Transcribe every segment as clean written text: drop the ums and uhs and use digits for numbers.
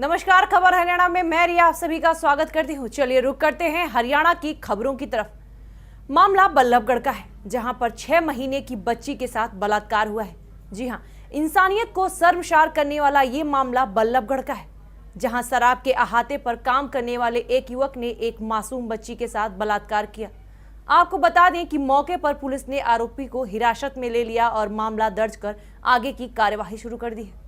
नमस्कार, खबर हरियाणा में मैं रिया आप सभी का स्वागत करती हूँ। चलिए रुक करते हैं हरियाणा की खबरों की तरफ। मामला बल्लभगढ़ का है, जहां पर 6 महीने की बच्ची के साथ बलात्कार हुआ है। जी हां, इंसानियत को शर्मसार करने वाला ये मामला बल्लभगढ़ का है, जहां शराब के अहाते पर काम करने वाले एक युवक ने एक मासूम बच्ची के साथ बलात्कार किया। आपको बता दें कि मौके पर पुलिस ने आरोपी को हिरासत में ले लिया और मामला दर्ज कर आगे की कार्यवाही शुरू कर दी है।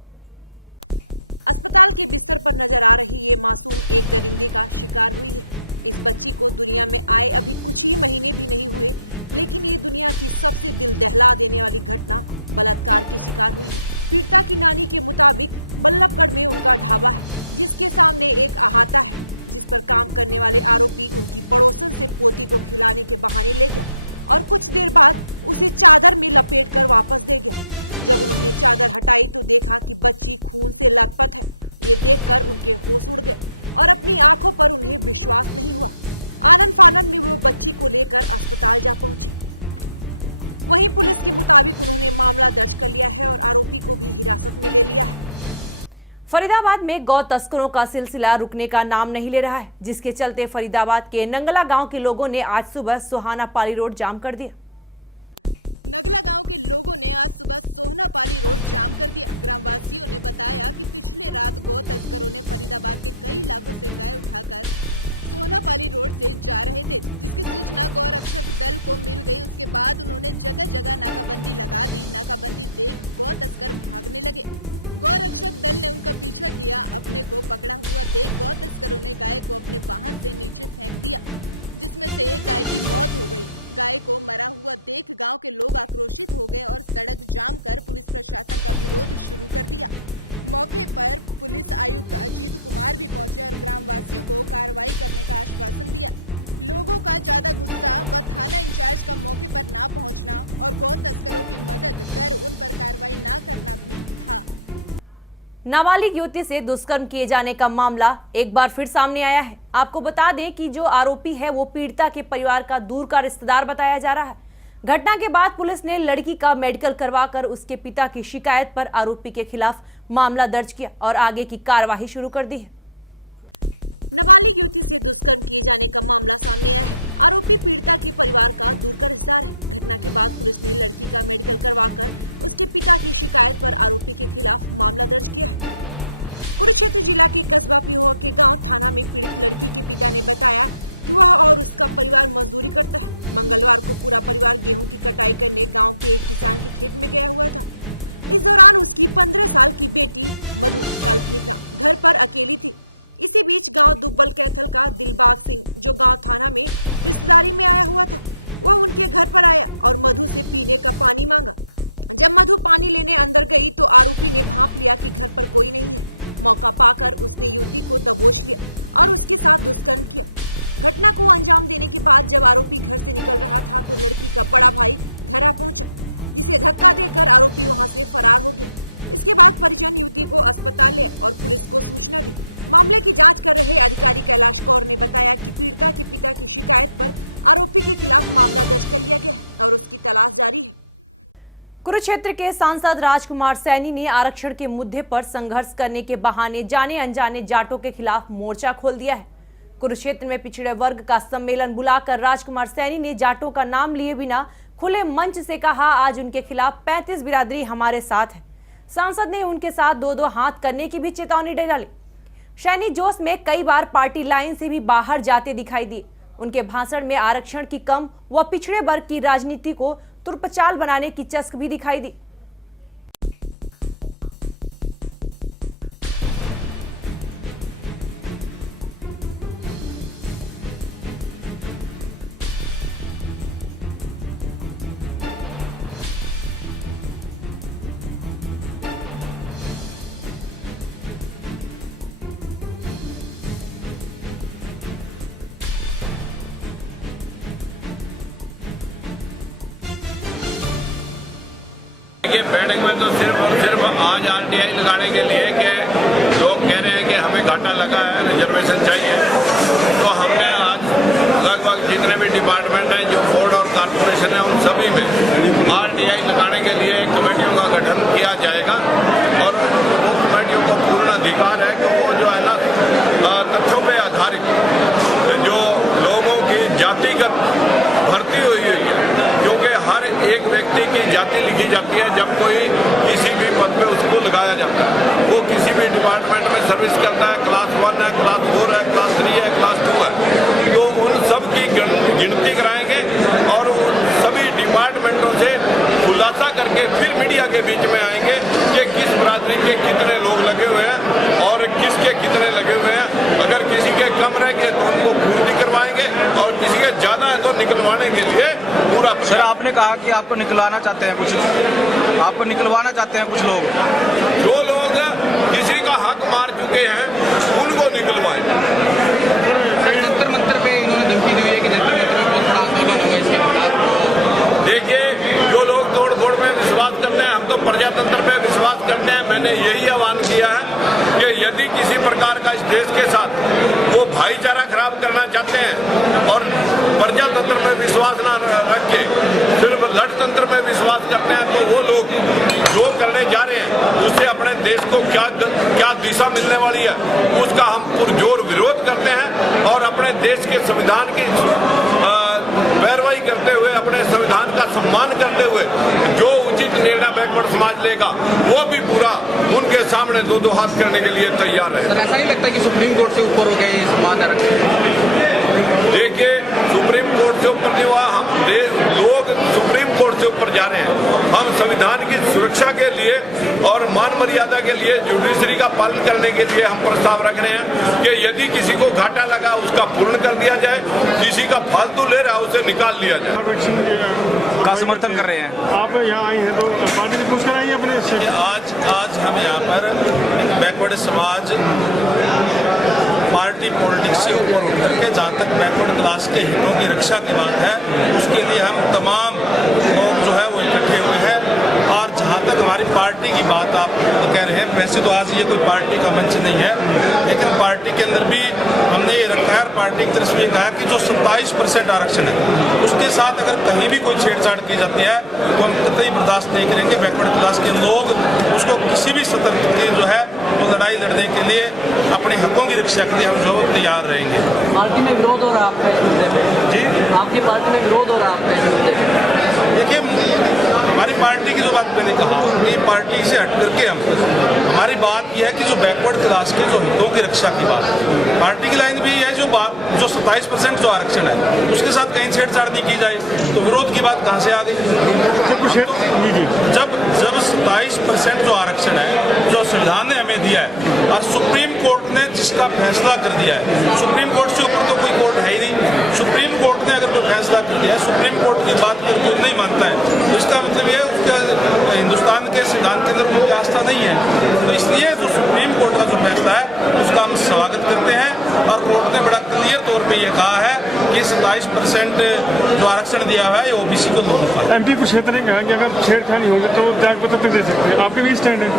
अस्पताल के बिस्तर पर नजर आ रही ये मासूम एक दरिंदे का शिकार हुई है। इस बच्ची को दुनिया में आए अभी कुछ ही महीने भी नहीं हुए, लेकिन ये दुनिया की सबसे दिल दहला देने वाली घटना बलात्कार की शिकार हुई है। पीड़िता की नानी के मुताबिक बल्लभगढ़ में उनका ढाबा है, जिसके सामने एक अहाता है, जिस पर काम करने वाले आरोपी उनकी पड़ोसन से पोती को खिलाने के बहाने ले गया और कुछ देर बाद उसे चादर में लपेट कर वापस दे गया। जब उन्होंने चादर हटाई तो देखा कि बच्ची खून से लथपथ है। ये देखकर उनके होश उड़ गए और अपनी आंखों पर उन्हें विश्वास नहीं हुआ। आनन फानन में वो बच्ची को लेकर अस्पताल जा पहुंची। वहीं पुलिस के मुताबिक उन्होंने मामला दर्ज कर लिया है और आरोपी को भी हिरासत में ले लिया है। फरीदाबाद में गौ तस्करों का सिलसिला रुकने का नाम नहीं ले रहा है, जिसके चलते फरीदाबाद के नंगला गांव के लोगों ने आज सुबह सोहाना पाली रोड जाम कर दिया। नगला गांव के लोगों ने आज सुबह सोहना पाली रोड जाम कर दिया। ग्रामवासियों ने बताया कि पिछले रात गौ तस्करों ने फरीदाबाद के कई इलाकों से गाय उठाकर सोहना पाली रोड से जा रहे थे, जिसकी सूचना गौ रक्षक दल को मिल गई। उसके बाद उन्होंने जगह जगह नाकाबंदी लगा दी। नाकाबंदी देख गौ तस्कर भागने लगे। गौ रक्षक दल ने उनका पीछा किया। अपने को पकड़ा हुआ देख गौ तस्करों ने गाय को अपने वाहन से नीचे फेंक दिया, जिसमें से एक गाय की मौत हो गई। गाय को मरा हुआ देख गांव के लोग आक्रोशित हो गए और सड़क जाम कर पुलिस प्रशासन का विरोध शुरू कर दिया। मौके पर पुलिस आयुक्त अजीत कुमार भी पहुंचे और ग्रामवासियों को कार्रवाई करने का आश्वासन दिया। लोगों का ज्यादा गुस्सा व थाना इंचार्ज का मौके पर ना पहुंचना और गौ तस्करों की मदद कर उन पर कार्रवाई न करना भी था। नाबालिग युवती से दुष्कर्म किए जाने का मामला एक बार फिर सामने आया है। आपको बता दें कि जो आरोपी है वो पीड़िता के परिवार का दूर का रिश्तेदार बताया जा रहा है। घटना के बाद पुलिस ने लड़की का मेडिकल करवाकर उसके पिता की शिकायत पर आरोपी के खिलाफ मामला दर्ज किया और आगे की कार्यवाही शुरू कर दी है। नाबालिग युवती से दुष्कर्म किए जाने का मामला सामने आया है। आरोपी पीड़िता के परिवार का दूर का रिश्तेदार है। घटना के बाद पुलिस ने लड़की का मेडिकल करवाकर उसके पिता की शिकायत पर आरोपी के खिलाफ मामला दर्ज किया है। कुरुक्षेत्र जिला के कस्बा पिहोआ के गांव थाना में पीड़ित लड़की के पिता ने बताया कि वह और उसका परिवार मजदूरी करता है। मंगलवार को पूरा परिवार गेहूं की कटाई करने गाँव के एक किसान के खेत में गया हुआ था। इस दौरान उसकी 15 साल की बेटी मधु काल्पनिक घर पर अकेली थी। इसी बीच गांव दुब्बल कैथल का दिलबाग सिंह, जो गांव थाना में रिश्तेदारी में आया हुआ था, वह उनके घर पर आया और मधु से पीने का पानी मांगा। जब मधु पानी लेने अंदर गई तो आरोपी ने भांप लिया कि घर पर कोई नहीं है। मौका पाकर उसने युवती को दबोच लिया और उसके साथ दुष्कर्म किया। घटना को अंजाम देने के बाद जब आरोपी घर से निकल रहा था तो लड़की का बड़ा भाई घर आ पहुंचा, जिसे धक्का देकर आरोपी वहां से फरार हो गया। इसके बाद परिजन युवती को अस्पताल ले और पुलिस को सूचना दी। मामले की जांच कर रहे अधिकारी कैलाश कौर ने बताया कि पीड़िता के पिता की शिकायत पर आरोपी के खिलाफ मामला दर्ज कर लिया गया है और उसकी तलाश जारी है। कुरुक्षेत्र के सांसद राजकुमार सैनी ने आरक्षण के मुद्दे पर संघर्ष करने के बहाने जाने अनजाने जाटों के खिलाफ मोर्चा खोल दिया है। कुरुक्षेत्र में पिछड़े वर्ग का सम्मेलन बुलाकर राजकुमार सैनी ने जाटों का नाम लिए बिना खुले मंच से कहा, आज उनके खिलाफ 35 बिरादरी हमारे साथ है। सांसद ने उनके साथ दो हाथ करने की भी चेतावनी डाली। सैनी जोश में कई बार पार्टी लाइन से भी बाहर जाते दिखाई दिए। उनके भाषण में आरक्षण की कम व पिछड़े वर्ग की राजनीति को तुर्पचाल बनाने की चस्क भी दिखाई दी। देखिए, बैठक में तो सिर्फ और सिर्फ आज आरटीआई लगाने के लिए कि लोग कह रहे हैं कि हमें घाटा लगा है, रिजर्वेशन चाहिए। तो हमने आज लगभग जितने भी डिपार्टमेंट हैं, जो बोर्ड और कॉर्पोरेशन है, उन सभी में आरटीआई लगाने के लिए कमेटियों का गठन किया जाएगा और वो कमेटियों को पूर्ण अधिकार है कि वो जो है ना सर्विस करता है, क्लास 1 है, क्लास 4 है, क्लास 3 है, क्लास 2 है, तो उन सब की गिनती कराएंगे और उन सभी डिपार्टमेंटों से खुलासा करके फिर मीडिया के बीच में आएंगे कि किस बरादरी के कितने लोग लगे हुए हैं और किसके कितने लगे हुए हैं। अगर किसी के कम रह गए तो उनको पूर्ति करवाएंगे और किसी के ज्यादा है तो निकलवाने के लिए पूरा। सर, आपने कहा कि आपको निकलवाना चाहते हैं कुछ लोग, जो लोग किसी का हक मार चुके हैं उनको निकलवाएं। देखिए, जो लोग तोड़ फोड़ में विश्वास करते हैं, हम तो प्रजातंत्र पे विश्वास करते हैं। मैंने यही आह्वान किया है कि यदि किसी प्रकार का इस देश के साथ वो भाईचारा खराब करना चाहते हैं और प्रजातंत्र में विश्वास ना रख के सिर्फ लठतंत्र में विश्वास करते हैं, तो वो लोग जो करने जा रहे हैं उससे अपने देश को क्या दिशा मिलने वाली है उसका हम पुरजोर विरोध करते हैं और अपने देश के संविधान की पैरवाई करते हुए, अपने संविधान का सम्मान करते हुए जो उचित निर्णय बैकवर्ड समाज लेगा वो भी पूरा उनके सामने दो हाथ करने के लिए तैयार है। ऐसा नहीं लगता कि सुप्रीम कोर्ट से ऊपर हो गए ये सम्मान रखें? देखिए, सुप्रीम कोर्ट से ऊपर नहीं हुआ, हम लोग सुप्रीम कोर्ट से ऊपर जा रहे हैं। हम संविधान की सुरक्षा के लिए और मान मर्यादा के लिए, जुडिशरी का पालन करने के लिए हम प्रस्ताव रख रहे हैं कि यदि किसी को घाटा लगा उसका पूर्ण कर दिया जाए, किसी का फालतू ले रहा है उसे निकाल लिया जाए। का समर्थन कर रहे हैं आप यहाँ आई हैं तो पार्टी की पुष्कर आई अपने से। आज हम यहाँ पर बैकवर्ड समाज पार्टी पॉलिटिक्स से ऊपर उठ करके जहाँ तक बैकवर्ड क्लास के हितों की रक्षा की बात है उसके लिए हम तमाम लोग जो है वो इकट्ठे हुए हैं। और जहाँ तक हमारी पार्टी की बात आप कह रहे हैं, वैसे तो आज ये कोई पार्टी का मंच नहीं है, लेकिन पार्टी के अंदर भी हमने ये रखा है, पार्टी की तरफ से ये कहा कि जो 27% आरक्षण है उसके साथ अगर कहीं भी कोई छेड़छाड़ की जाती है तो हम कतई बर्दाश्त नहीं करेंगे। बैकवर्ड क्लास के लोग उसको किसी भी सतर्क की जो है वो लड़ाई लड़ने के लिए, अपने हकों की रक्षा के लिए हम जो तैयार रहेंगे। पार्टी में विरोध हो रहा है जी, आपकी पार्टी में विरोध हो रहा है? देखिए, हमारी पार्टी की जो बात मैंने कहा कि पार्टी से हट करके हमारी बात यह है कि जो बैकवर्ड क्लास के जो हितों की रक्षा की बात है, पार्टी की लाइन भी है जो 27% जो आरक्षण है उसके साथ कहीं छेड़छाड़ नहीं की जाए, तो विरोध की बात कहाँ से आ गई? जब 27% जो आरक्षण है जो संविधान ने हमें दिया है और सुप्रीम कोर्ट ने जिसका फैसला कर दिया है, सुप्रीम कोर्ट से ऊपर तो कोई कोर्ट है ही नहीं। सुप्रीम कोर्ट ने अगर कोई फैसला कर दिया है, सुप्रीम कोर्ट की बात अगर कोई नहीं मानता है तो इसका मतलब ये उसका हिंदुस्तान के संविधान के अंदर कोई आस्था नहीं है। तो इसलिए जो सुप्रीम कोर्ट का जो फैसला है उसका हम स्वागत करते हैं और कोर्ट ने बड़ा क्लियर तौर पे ये कहा है कि 27% जो आरक्षण दिया हुआ है ये ओबीसी को लोगों का। एमपी कुछ क्षेत्र ने कहा कि अगर छेड़खानी होगी तो त्याग पत्र दे सकते हैं, आपके भी स्टैंड है?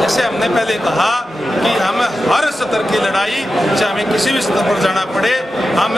जैसे हमने पहले कहा कि हम हर स्तर की लड़ाई, चाहे हमें किसी भी स्तर पर जाना पड़े, हम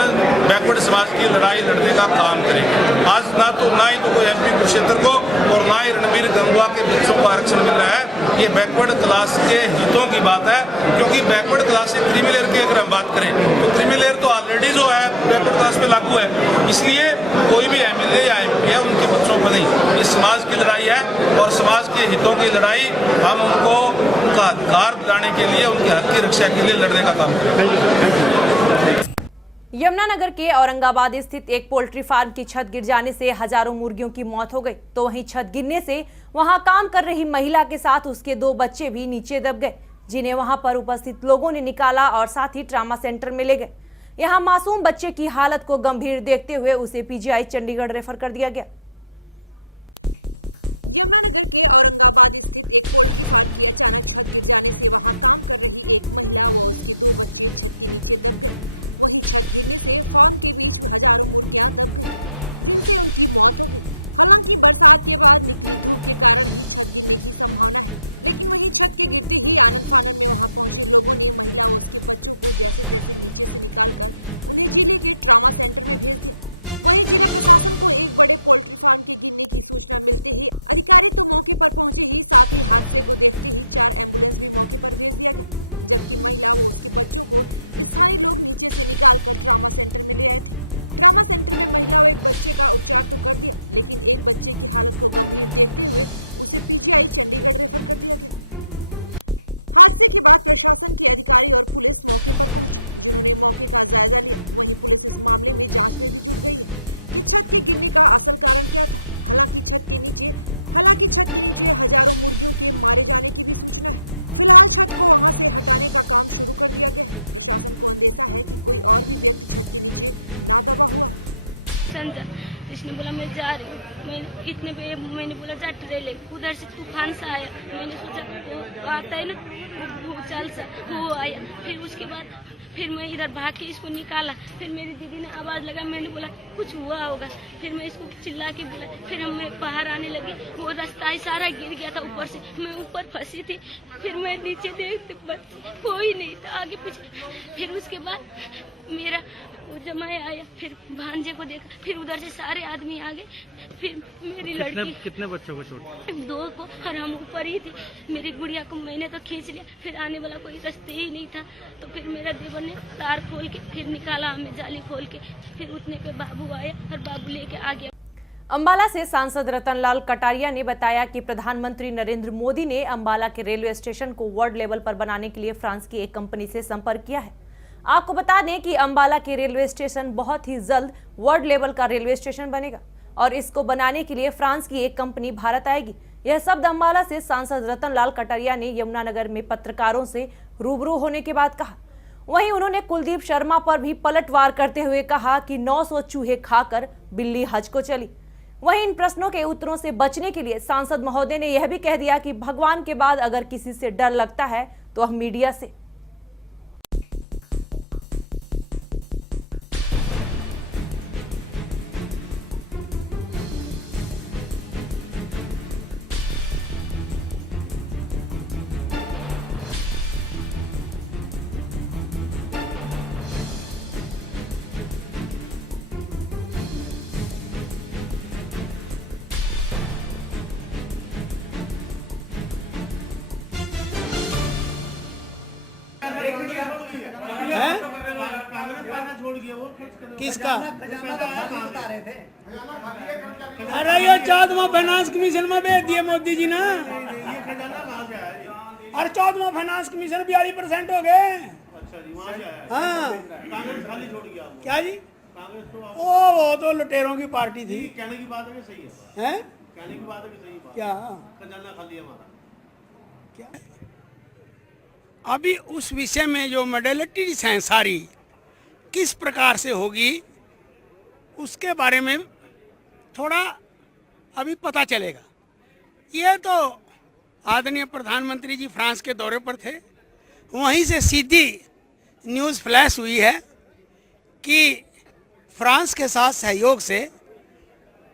बैकवर्ड समाज की लड़ाई लड़ने का काम करेंगे। आज ना ही तो कोई एमपी कुरुक्षेत्र को और ना ही रणबीर गंगवा के बच्चों को आरक्षण मिल रहा है। ये बैकवर्ड क्लास के हितों की बात है, क्योंकि बैकवर्ड क्लास से क्रीमी लेयर की अगर हम बात करें तो क्रीमी लेयर तो ऑलरेडी जो है बैकवर्ड क्लास में लागू है, इसलिए कोई भी एमएलए या एमपी है उनके बच्चों पर नहीं। ये समाज की लड़ाई है और समाज के हितों की लड़ाई, हम उनको उनका अधिकार दिलाने के लिए, उनके हक की रक्षा के लिए लड़ने का काम करेंगे। यमुनानगर के औरंगाबाद स्थित एक पोल्ट्री फार्म की छत गिर जाने से हजारों मुर्गियों की मौत हो गई, तो वहीं छत गिरने से वहां काम कर रही महिला के साथ उसके 2 बच्चे भी नीचे दब गए, जिन्हें वहां पर उपस्थित लोगों ने निकाला और साथ ही ट्रामा सेंटर में ले गए। यहां मासूम बच्चे की हालत को गंभीर देखते हुए उसे पीजीआई चंडीगढ़ रेफर कर दिया गया। यमुनानगर के औरंगाबाद स्थित एक पोल्ट्री फार्म की अचानक छत गिर जाने से वहां काम कर रही एक महिला व उसके 2 बच्चे छत के नीचे दब गए। वहीं छत गिरने से फार्म के बीच हजारों मुर्गियां दब गईं, जिनसे उनकी मौत हो गई। हालांकि बरसात के बाद निकली धूप के कारण ही छत गिरने की संभावना है, लेकिन वहीं छत के गिरते ही आनंद फानन में वहां पहुंचे लोगों ने महिला व उसके बच्चों को जैसे तैसे नीचे से निकालकर उन्हें जिले के ट्रामा सेंटर में भेज दिया। वहीं जिला प्रशासन को एक बड़े पोल्ट्री फार्म के गिरने की सूचना मिलते ही अधिकारी तो मौके पर पहुंचे ही, साथ ही हादसे को देखते ही 4 एम्बुलेंस भी मौके पर भेज दिया गया, जबकि महिला व उसके बच्चों को स्थानीय लोग नीचे से निकालकर ट्रामा सेंटर में ले आए थे। ट्रामा सेंटर में महिला व एक बच्चे का उपचार तो कर दिया, लेकिन एक बच्चे की हालत को गंभीर देखते हुए उसे पीजीआई चंडीगढ़ रेफर कर दिया गया। हादसे के बाद प्रशासन के अधिकारी और पुलिस मौके पर पहुंचे, जिन्होंने मौके का जायजा लिया। वहीं पुलिस इस मामले में जांच में भी जुट गई है कि छत के गिरने का असल कारण क्या था। हालांकि छत के नीचे हजारों मुर्गियों के मारे जाने की भी सूचना है। फिलहाल छत को वहां से हटाने का काम शुरू कर दिया गया है। प्रशासन को अंदेशा है कि कोई और भी व्यक्ति छत के नीचे ना दबा हुआ हो। इसने बोला मैं जा रही हूँ। मैंने बोला जा ट्रेन ले। उधर से तूफान सा आया। मैंने सोचा वो आता है ना भूचाल सा, वो आया। फिर उसके बाद फिर मैं इधर भाग के इसको निकाला। फिर मेरी दीदी ने आवाज लगा, मैंने बोला कुछ हुआ होगा। फिर मैं इसको चिल्ला के बोला। फिर मैं बाहर आने लगी। वो रास्ता ही सारा गिर गया था ऊपर से। मैं ऊपर फंसी थी। फिर मैं नीचे देखती बस कोई नहीं था आगे पीछे। फिर उसके बाद मेरा वो जमाए आया। फिर भांजे को देखा। फिर उधर से सारे आदमी आ गए। फिर मेरी लड़की कितने बच्चों को चोट? 2 को, और हम ऊपर ही थे। मेरी गुड़िया को मैंने तो खींच लिया। फिर आने वाला कोई रास्ते ही नहीं था। तो फिर मेरा देवर ने तार खोल के फिर निकाला, हमें जाली खोल के। फिर उतने पे बाबू आया और बाबू लेके आ गया। अंबाला से सांसद रतनलाल कटारिया ने बताया कि प्रधानमंत्री नरेंद्र मोदी ने अंबाला के रेलवे स्टेशन को वर्ल्ड लेवल पर बनाने के लिए फ्रांस की एक कंपनी से संपर्क किया है। आपको बता दें कि अंबाला के रेलवे स्टेशन बहुत ही जल्द वर्ल्ड लेवल का रेलवे स्टेशन बनेगा और इसको बनाने के लिए फ्रांस की एक कंपनी भारत आएगी। यह शब्द अंबाला से सांसद रतनलाल कटारिया ने यमुनानगर में पत्रकारों से रूबरू होने के बाद कहा। वहीं उन्होंने कुलदीप शर्मा पर भी पलटवार करते हुए कहा कि 900 चूहे खाकर बिल्ली हज को चली। वहीं इन प्रश्नों के उत्तरों से बचने के लिए सांसद महोदय ने यह भी कह दिया कि भगवान के बाद अगर किसी से डर लगता है तो हम मीडिया से। किसका? अरे ये 14वां फाइनेंस कमीशन में भेज दिए मोदी जी ना। और 14वां फाइनेंस कमीशन 42% हो गए। हाँ क्या जी? वो तो लुटेरों की पार्टी थी। कहने की बात है सही है। कहने की बात है सही है। क्या खजाना खाली हमारा क्या? अभी उस विषय में जो मॉडलिटी है सारी किस प्रकार से होगी उसके बारे में थोड़ा अभी पता चलेगा। ये तो आदरणीय प्रधानमंत्री जी फ्रांस के दौरे पर थे, वहीं से सीधी न्यूज़ फ्लैश हुई है कि फ्रांस के साथ सहयोग से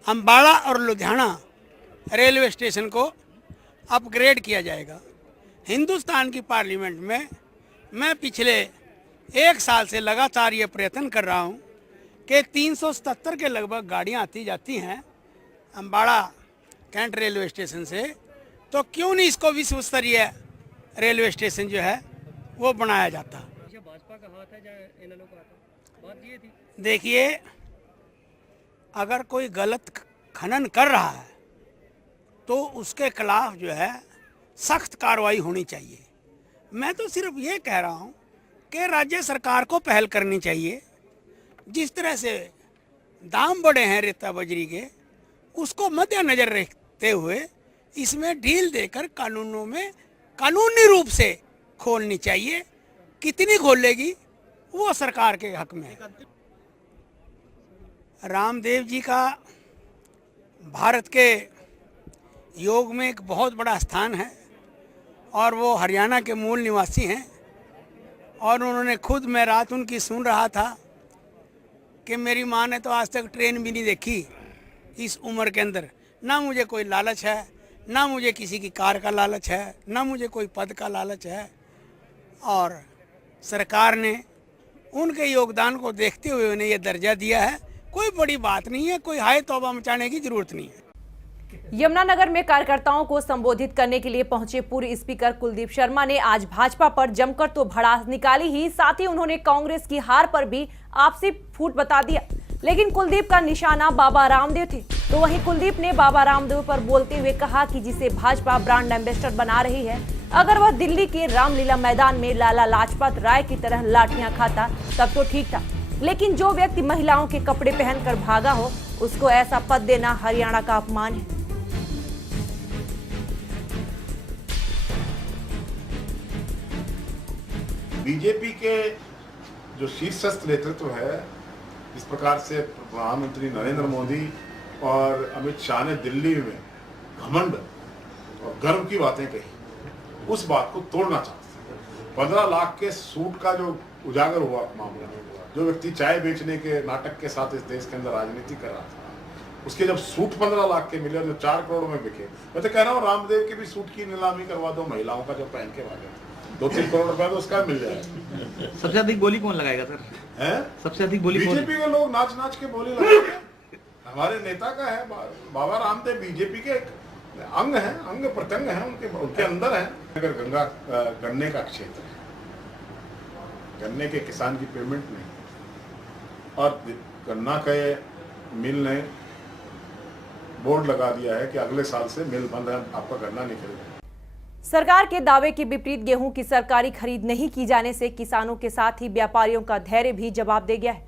अंबाला और लुधियाना रेलवे स्टेशन को अपग्रेड किया जाएगा। हिंदुस्तान की पार्लियामेंट में मैं पिछले 1 साल से लगातार ये प्रयत्न कर रहा हूँ कि 377 के लगभग गाड़ियाँ आती जाती हैं अंबाला कैंट रेलवे स्टेशन से, तो क्यों नहीं इसको विश्व स्तरीय रेलवे स्टेशन जो है वो बनाया जाता। भाजपा का हाथ है या इन लोगों का हाथ है? बात ये थी। देखिए, अगर कोई गलत खनन कर रहा है तो उसके खिलाफ जो है सख्त कार्रवाई होनी चाहिए। मैं तो सिर्फ ये कह रहा हूँ कि राज्य सरकार को पहल करनी चाहिए। जिस तरह से दाम बढ़े हैं रेता बजरी के, उसको मद्देनजर रखते हुए इसमें ढील देकर कानूनों में कानूनी रूप से खोलनी चाहिए। कितनी खोलेगी वो सरकार के हक में है। रामदेव जी का भारत के योग में एक बहुत बड़ा स्थान है और वो हरियाणा के मूल निवासी हैं और उन्होंने खुद, मैं रात उनकी सुन रहा था कि मेरी माँ ने तो आज तक ट्रेन भी नहीं देखी इस उम्र के अंदर। ना मुझे कोई लालच है, ना मुझे किसी की कार का लालच है, ना मुझे कोई पद का लालच है। और सरकार ने उनके योगदान को देखते हुए उन्हें ये दर्जा दिया है। कोई बड़ी बात नहीं है, कोई हाय तौबा मचाने की जरूरत नहीं है। यमुनानगर में कार्यकर्ताओं को संबोधित करने के लिए पहुंचे पूर्व स्पीकर कुलदीप शर्मा ने आज भाजपा पर जमकर तो भड़ास निकाली ही, साथ ही उन्होंने कांग्रेस की हार पर भी आपसी फूट बता दिया। लेकिन कुलदीप का निशाना बाबा रामदेव थे। तो वहीं कुलदीप ने बाबा रामदेव पर बोलते हुए कहा कि जिसे भाजपा ब्रांड एम्बेसडर बना रही है अगर वह दिल्ली के रामलीला मैदान में लाला लाजपत राय की तरह लाठियां खाता तब तो ठीक था, लेकिन जो व्यक्ति महिलाओं के कपड़े पहनकर भागा हो उसको ऐसा पद देना हरियाणा का अपमान है। बीजेपी के जो शीर्षस्थ नेतृत्व है, इस प्रकार से प्रधानमंत्री नरेंद्र मोदी और अमित शाह ने दिल्ली में घमंड और गर्व की बातें कही, उस बात को तोड़ना चाहते हैं। 15 लाख के सूट का जो उजागर हुआ मामला, जो व्यक्ति चाय बेचने के नाटक के साथ इस देश के अंदर राजनीति कर रहा था, उसके जब सूट 15 लाख के मिले और जो 4 करोड़ में बिके, मैं तो कह रहा हूँ रामदेव के भी सूट की नीलामी करवा दो, महिलाओं का जो पहन के भागे 2-3 करोड़ रुपया तो उसका मिल जाएगा। सबसे अधिक बोली कौन लगाएगा सर? है सबसे अधिक बोली बीजेपी के लोग नाच नाच के बोली लगाएंगे। हमारे नेता का है बाबा रामदेव, बीजेपी के अंग है, अंग प्रत्यंग है, उनके अंदर है। अगर गंगा गन्ने का क्षेत्र है, गन्ने के किसान की पेमेंट नहीं, और गन्ना के मिल ने बोर्ड लगा दिया है कि अगले साल से मिल बंद है, आपका गन्ना नहीं खरीदेगा। सरकार के दावे के विपरीत गेहूं की सरकारी खरीद नहीं की जाने से किसानों के साथ ही व्यापारियों का धैर्य भी जवाब दे गया है।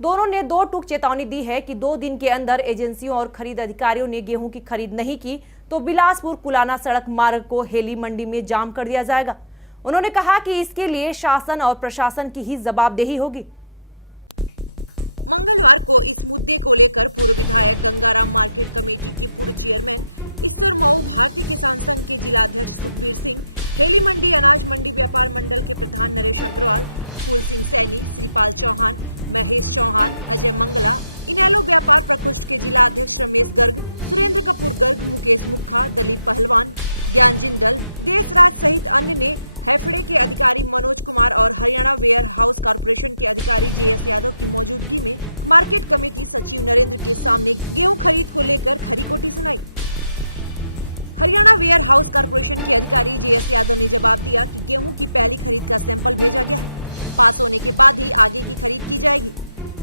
दोनों ने 2 टूक चेतावनी दी है कि 2 दिन के अंदर एजेंसियों और खरीद अधिकारियों ने गेहूं की खरीद नहीं की तो बिलासपुर कुलाना सड़क मार्ग को हेली मंडी में जाम कर दिया जाएगा। उन्होंने कहा कि इसके लिए शासन और प्रशासन की ही जवाबदेही होगी। मंगलवार को इस मुद्दे को लेकर पूर्व विधायक गंगाराम मार्केट कमेटी के पूर्व चेयरमैन ईश्वर मऊ, भारतीय किसान संघ के जिलाध्यक्ष सुखबीर सिंह, हेली मंडी अनाज मंडी व्यापार मंडल के प्रधान नरेश अग्रवाल, फूल सिंह सैनी, श्रीपाल चौहान, महेश चौहान, अजय मंगला, इनेलो व्यापार प्रकोष्ठ के जिला अध्यक्ष रमेश गर्ग, सुरेंद्र कपूर गर्ग, मुकेश मुखा, दलीप पहलवान, ज्ञान जिंदल, देशराज सहित अन्य ने हैफड़े के अधिकारी मनोज कुमार और हरियाणा वेयर हाउस कॉर्पोरेशन के अधिकारी JS यादव की मौजूदगी में मार्केट कमेटी सचिव नरेंद्र के सामने गेहूं खरीद को लेकर खरी खोटी सुनाई। हरियाणा वेयर हाउस कॉर्पोरेशन के अधिकारी JS यादव ने जवाब दिया कि गेहूं की पहली खरीद का सैंपल भेजा गया है, पास होने के बाद ही आगे की खरीद की जाएगी।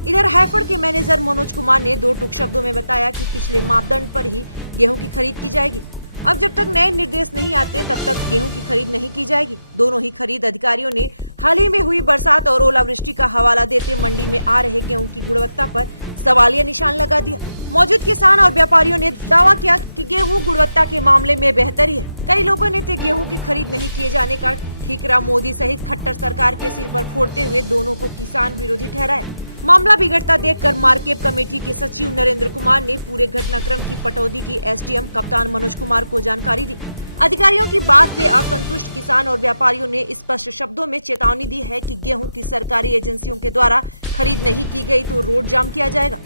इधर हैफड़ के मैनेजर मनोज कुमार ने 2 टूक शब्दों में बताया कि पिछले मापदंड पर ही गेहूं की खरीद की जाएगी। अब जब तक नए निर्देश नहीं आते तब तक गेहूं की खरीद नहीं की जाएगी। दोनों ही खरीद अधिकारियों ने हाल ही में हुई बरसात और ओलावृष्टि का हवाला देते मंडी में आ रहे गेहूं की गुणवत्ता पर सवालिया निशान लगा दिया। मौजूद किसान और व्यापारियों ने दावा किया कि गेहूं गुणवत्ता के मामले में बेहतरी है। कई लोगों ने तो गेहूं की खरीद नहीं किए जाने का ठीकरा मोदी सहित खट्टर सरकार के सिर पर फोड़ते हुए दोनों को किसान विरोधी ठहराया। मामला बिगड़ता देखकर मार्केट कमेटी के सचिव नरेंद्र कुमार ने पूरे घटनाक्रम की पटौदी की SDM कप्तान मनोज कुमार को जानकारी दी। अधिकारियों की बात से असंतुष्ट किसान और व्यापारियों ने स्पष्ट शब्दों में चेतावनी दी है कि गेहूं की सरकारी एजेंसियों के द्वारा खरीद नहीं की गई तो रोड जाम किया जाएगा।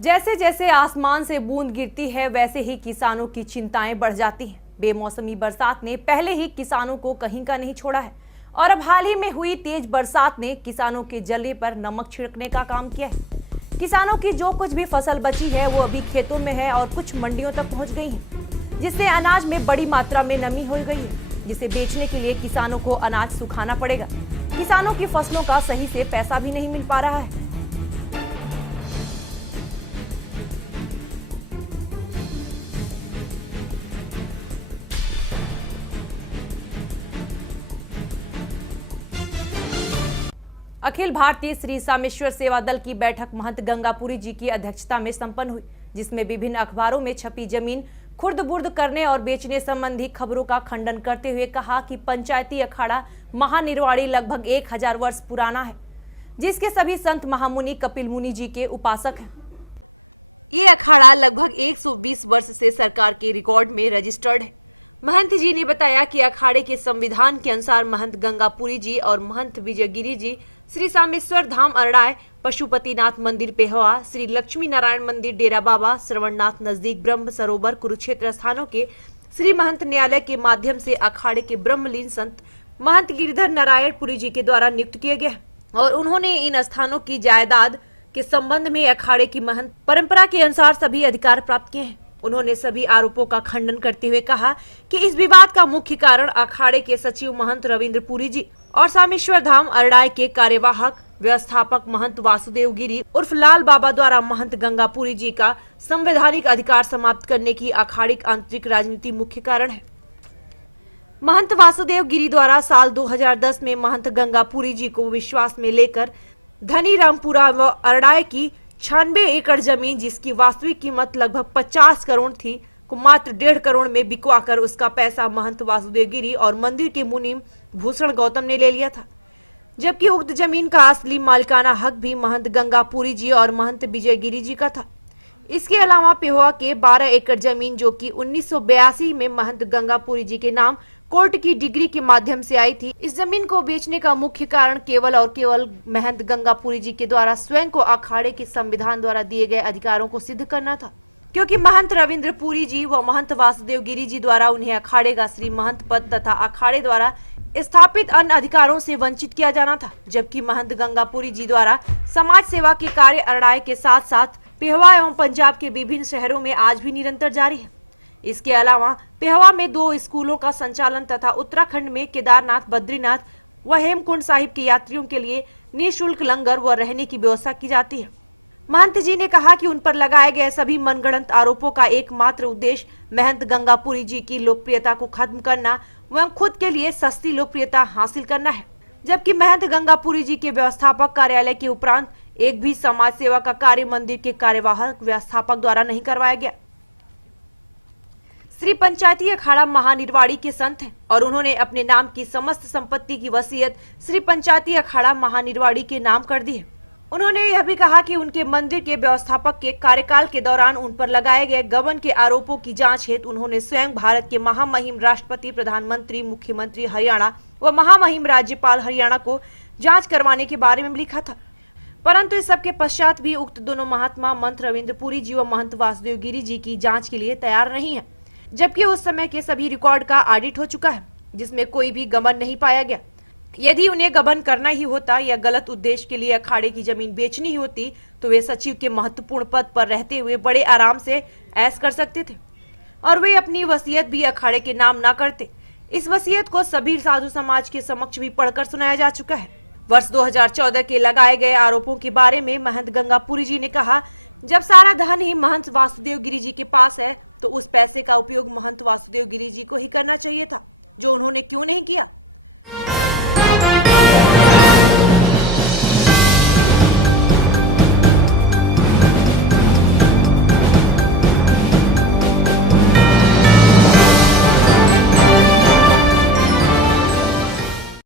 जैसे जैसे आसमान से बूंद गिरती है वैसे ही किसानों की चिंताएं बढ़ जाती हैं। बेमौसमी बरसात ने पहले ही किसानों को कहीं का नहीं छोड़ा है और अब हाल ही में हुई तेज बरसात ने किसानों के जल्ले पर नमक छिड़कने का काम किया है। किसानों की जो कुछ भी फसल बची है वो अभी खेतों में है और कुछ मंडियों तक पहुंच गई है, जिससे अनाज में बड़ी मात्रा में नमी हो गई है, जिसे बेचने के लिए किसानों को अनाज सुखाना पड़ेगा। किसानों की फसलों का सही से पैसा भी नहीं मिल पा रहा है। अखिल भारतीय श्री सामेश्वर सेवा दल की बैठक महंत गंगापुरी जी की अध्यक्षता में संपन्न हुई, जिसमें विभिन्न अखबारों में छपी जमीन खुर्द बुर्द करने और बेचने संबंधी खबरों का खंडन करते हुए कहा कि पंचायती अखाड़ा महानिर्वाणी लगभग 1000 वर्ष पुराना है, जिसके सभी संत महामुनि कपिल मुनि जी के उपासक हैं। ये अखाड़ा लगभग 120 वर्ष से सरकार के रिकॉर्ड में रजिस्टर्ड है। महंत जी ने बताया कि अखाड़े के संविधान के अनुसार महंत गंगापुरी जी और महंत विजयगिरी जी श्री सामेश्वर धाम अरड़ाय, पशुपतिनाथ मंदिर पेहवा, श्री लक्ष्मी नारायण मंदिर डेरा बाबा, श्रवणनाथ नजदीक ब्रह्म सरोवर कुरुक्षेत्र स्थानों के श्री महंत न्यायालय के माध्यम से अखाड़े के ब्रह्मलीन संत महंत गिरिधर नारायण पुरी जी के द्वारा नियुक्त किए गए और उन्होंने इन स्थानों की जायदाद के संबंध में अखाड़े की महंत परंपरा के अनुसार सभी अधिकार प्राप्त किए हैं। उन्होंने सभी आरोपों का खंडन करते हुए कहा कि इस विवाद का मुख्य कारण अखाड़े के सचिव महंत रविंद्र पुरी जी और सामेश्वर धाम अरड़ाय के कार्यवाहक व्यवस्थापक महंत वासुदेव गिरी उर्फ लाल बाबा द्वारा महंत गंगापुरी जी का संवैधानिक अधिकार समाप्त करने की अखाड़िक आंतरिक राजनीति मुख्य कारण है। महंत वासुदेव गिरी द्वारा साल 2010 में महंत गंगापुरी जी को विश्वास में लेकर धनी रामपुरा व अरड़ाई की 96 एकड़ जमीन, जिसकी वास्तविक कीमत लगभग 50 करोड़ थी, को मात्र 1.5 करोड़ में बिकवाकर उसका पैसा महंत वासुदेव गिरी और मंदिर के मुनीम भूषण गौतम ने ले लिया था। जबकि उक्त जमीन का असली मालिकाना हक भी महंत गंगापुरी जी और महंत विजय गिरी जी का था। इसके अलावा पेहोवा के 12 एकड़ जमीन, जो कि 1982 में महंत गंगापुरी जी के नाम कोर्ट की डिग्री के माध्यम से आई थी, इस जमीन को बेचने का मुख्य कारण केवल और केवल महंत गंगापुरी जी के द्वारा स्वयं को अखाड़े के संविधान द्वारा दिए गए अधिकारों को सिद्ध करना था, क्योंकि महंत रविंद्र पुरी जी व महंत वासुदेव गिरी जी द्वारा उन्हें अखाड़े का श्री महंत पद तथा अखाड़े द्वारा स्थापित अन्य अधिकारों से वंचित किया जाना था। जबकि महंत गंगापुरी जी द्वारा समाज सेवा के कार्य अरड़ाई के साथ साथ पेहोवा एवं पंजाब के विभिन्न शहरों में आज भी निरंतर जारी है। इसके अलावा पेहोवा में 2 स्कूलों का संचालन तथा उत्तराखंड में केदारनाथ, बद्रीनाथ व हेमकुंड साहिब के यात्रियों के लिए निःशुल्क लंगर व रहने की व्यवस्था की जाती है। महंत जी ने कहा कि उन पर लगाए गए सभी मनगढ़ंत आरोपों का एकमात्र उद्देश्य महंत गंगापुरी जी की लोकप्रियता को खत्म करना व खुद के लिए सस्ती लोकप्रियता हासिल करना है। जबकि महंत गंगापुरी जी के व्यवस्थापक कार्यालय के उपरांत एक भी समाज सेवा का कार्य मंदिर के कार्यवाहक व्यवस्थापक द्वारा नहीं करवाया गया। श्री पंचायती अखाड़ा महानिर्वाणी के संत हैं और उन्होंने अपने नाम की समस्त संपत्ति की वसीयत श्री पंचायती अखाड़ा महानिर्वाणी के नाम कर दी है। उन्होंने यह भी कहा कि उनके मंदिर के व्यवस्थापक के कार्यकाल के दौरान उन पर लगाए गए गबन के आरोपों की जांच हेतु उन्होंने स्वयं भारत के महामहिम राष्ट्रपति, प्रधानमंत्री, मुख्यमंत्री हरियाणा व महामहिम राज्यपाल हरियाणा को जांच करवाने के बारे में लिखा था। परंतु इस सबके पश्चात भी उक्त दोनों महात्मा महंत रविंद्र पुरी जी व महंत वासुदेव गिरी जी की जांच के लिए तैयार नहीं है, जबकि उस समय के सभी रिकॉर्ड का ऑडिट हो चुका है, जिसमें कोई भी गबन नहीं पाया गया। यदि उन्हें गबन करना ही होता या गलत उद्देश्य के लिए अखाड़े की जमीन बेचनी ही होती तो वे सचिव के महत्वपूर्ण पद पर रहते हुए बड़े आराम से ऐश कर सकते थे और वे अपनी वसीयत भी अखाड़े के नाम ना करते। इस वसीयत को सभी साधु समाज के समक्ष भी पढ़कर सुनाया जा चुका है। वर्ष 2014 के लगाए गए आरोपों के बारे में महंत गंगापुरी जी ने कहा, जब सारा धन ही महंत वासुदेव गिरी जी के पास है तो उस पैसे का उपयोग महंत वासुदेव गिरी जी को ही करना चाहिए था, जो उन्होंने क्यों नहीं किया।